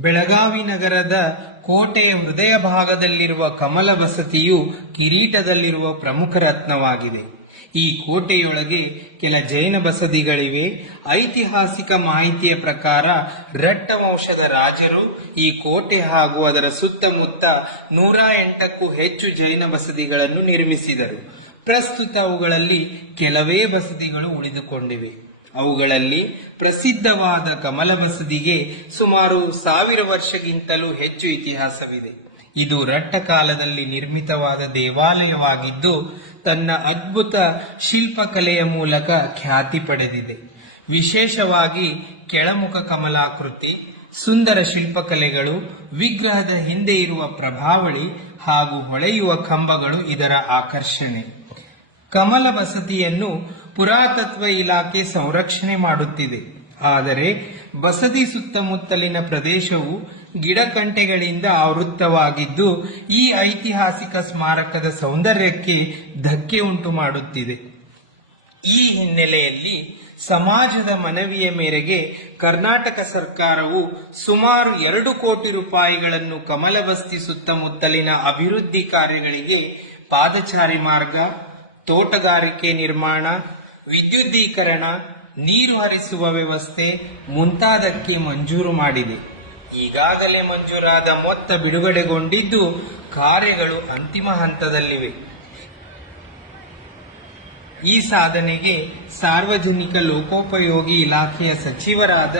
ಬೆಳಗಾವಿ ನಗರದ ಕೋಟೆಯ ಹೃದಯ ಭಾಗದಲ್ಲಿರುವ ಕಮಲ ವಸತಿಯು ಕಿರೀಟದಲ್ಲಿರುವ ಪ್ರಮುಖ ರತ್ನವಾಗಿದೆ. ಈ ಕೋಟೆಯೊಳಗೆ ಕೆಲ ಜೈನ ಬಸದಿಗಳಿವೆ. ಐತಿಹಾಸಿಕ ಮಾಹಿತಿಯ ಪ್ರಕಾರ ರಟ್ಟ ವಂಶದ ರಾಜರು ಈ ಕೋಟೆ ಹಾಗೂ ಅದರ ಸುತ್ತಮುತ್ತ ನೂರ ಎಂಟಕ್ಕೂ ಹೆಚ್ಚು ಜೈನ ಬಸದಿಗಳನ್ನು ನಿರ್ಮಿಸಿದರು. ಪ್ರಸ್ತುತ ಅವುಗಳಲ್ಲಿ ಕೆಲವೇ ಬಸದಿಗಳು ಉಳಿದುಕೊಂಡಿವೆ. ಅವುಗಳಲ್ಲಿ ಪ್ರಸಿದ್ಧವಾದ ಕಮಲ ಬಸದಿಗೆ ಸುಮಾರು ಸಾವಿರ ವರ್ಷಗಿಂತಲೂ ಹೆಚ್ಚು ಇತಿಹಾಸವಿದೆ. ಇದು ರಟ್ಟ ಕಾಲದಲ್ಲಿ ನಿರ್ಮಿತವಾದ ದೇವಾಲಯವಾಗಿದ್ದು, ತನ್ನ ಅದ್ಭುತ ಶಿಲ್ಪಕಲೆಯ ಮೂಲಕ ಖ್ಯಾತಿ ಪಡೆದಿದೆ. ವಿಶೇಷವಾಗಿ ಕೆಳಮುಖ ಕಮಲಾಕೃತಿ, ಸುಂದರ ಶಿಲ್ಪಕಲೆಗಳು, ವಿಗ್ರಹದ ಹಿಂದೆ ಇರುವ ಪ್ರಭಾವಳಿ ಹಾಗೂ ಹೊಳೆಯುವ ಕಂಬಗಳು ಇದರ ಆಕರ್ಷಣೆ. ಕಮಲ ಬಸದಿಯನ್ನು ಪುರಾತತ್ವ ಇಲಾಖೆ ಸಂರಕ್ಷಣೆ ಮಾಡುತ್ತಿದೆ. ಆದರೆ ಬಸದಿ ಸುತ್ತಮುತ್ತಲಿನ ಪ್ರದೇಶವು ಗಿಡಕಂಟೆಗಳಿಂದ ಆವೃತ್ತವಾಗಿದ್ದು, ಈ ಐತಿಹಾಸಿಕ ಸ್ಮಾರಕದ ಸೌಂದರ್ಯಕ್ಕೆ ಧಕ್ಕೆ ಉಂಟು ಮಾಡುತ್ತಿದೆ. ಈ ಹಿನ್ನೆಲೆಯಲ್ಲಿ ಸಮಾಜದ ಮನವಿಯ ಮೇರೆಗೆ ಕರ್ನಾಟಕ ಸರ್ಕಾರವು ಸುಮಾರು ಎರಡು ಕೋಟಿ ರೂಪಾಯಿಗಳನ್ನು ಕಮಲಬಸ್ತಿ ಸುತ್ತಮುತ್ತಲಿನ ಅಭಿವೃದ್ಧಿ ಕಾರ್ಯಗಳಿಗೆ ಪಾದಚಾರಿ ಮಾರ್ಗ, ತೋಟಗಾರಿಕೆ ನಿರ್ಮಾಣ ವಿದ್ಯುದೀಕರಣ ನೀರು ಹರಿಸುವ ವ್ಯವಸ್ಥೆ ಮುಂತಾದಕ್ಕೆ ಮಂಜೂರು ಮಾಡಿದೆ. ಈಗಾಗಲೇ ಮಂಜೂರಾದ ಮೊತ್ತ ಬಿಡುಗಡೆಗೊಂಡಿದ್ದು ಕಾರ್ಯಗಳು ಅಂತಿಮ ಹಂತದಲ್ಲಿವೆ. ಈ ಸಾಧನೆಗೆ ಸಾರ್ವಜನಿಕ ಲೋಕೋಪಯೋಗಿ ಇಲಾಖೆಯ ಸಚಿವರಾದ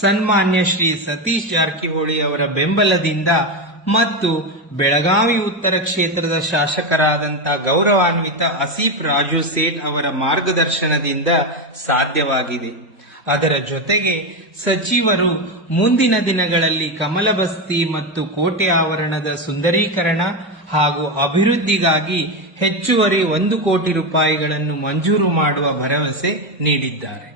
ಸನ್ಮಾನ್ಯ ಶ್ರೀ ಸತೀಶ್ ಜಾರಕಿಹೊಳಿ ಅವರ ಬೆಂಬಲದಿಂದ ಮತ್ತು ಬೆಳಗಾವಿ ಉತ್ತರ ಕ್ಷೇತ್ರದ ಶಾಸಕರಾದಂಥ ಗೌರವಾನ್ವಿತ ಅಸೀಫ್ ರಾಜು ಸೇಠ್ ಅವರ ಮಾರ್ಗದರ್ಶನದಿಂದ ಸಾಧ್ಯವಾಗಿದೆ. ಅದರ ಜೊತೆಗೆ ಸಚಿವರು ಮುಂದಿನ ದಿನಗಳಲ್ಲಿ ಕಮಲಬಸ್ತಿ ಮತ್ತು ಕೋಟೆ ಆವರಣದ ಸುಂದರೀಕರಣ ಹಾಗೂ ಅಭಿವೃದ್ಧಿಗಾಗಿ ಹೆಚ್ಚುವರಿ ಒಂದು ಕೋಟಿ ರೂಪಾಯಿಗಳನ್ನು ಮಂಜೂರು ಮಾಡುವ ಭರವಸೆ ನೀಡಿದ್ದಾರೆ.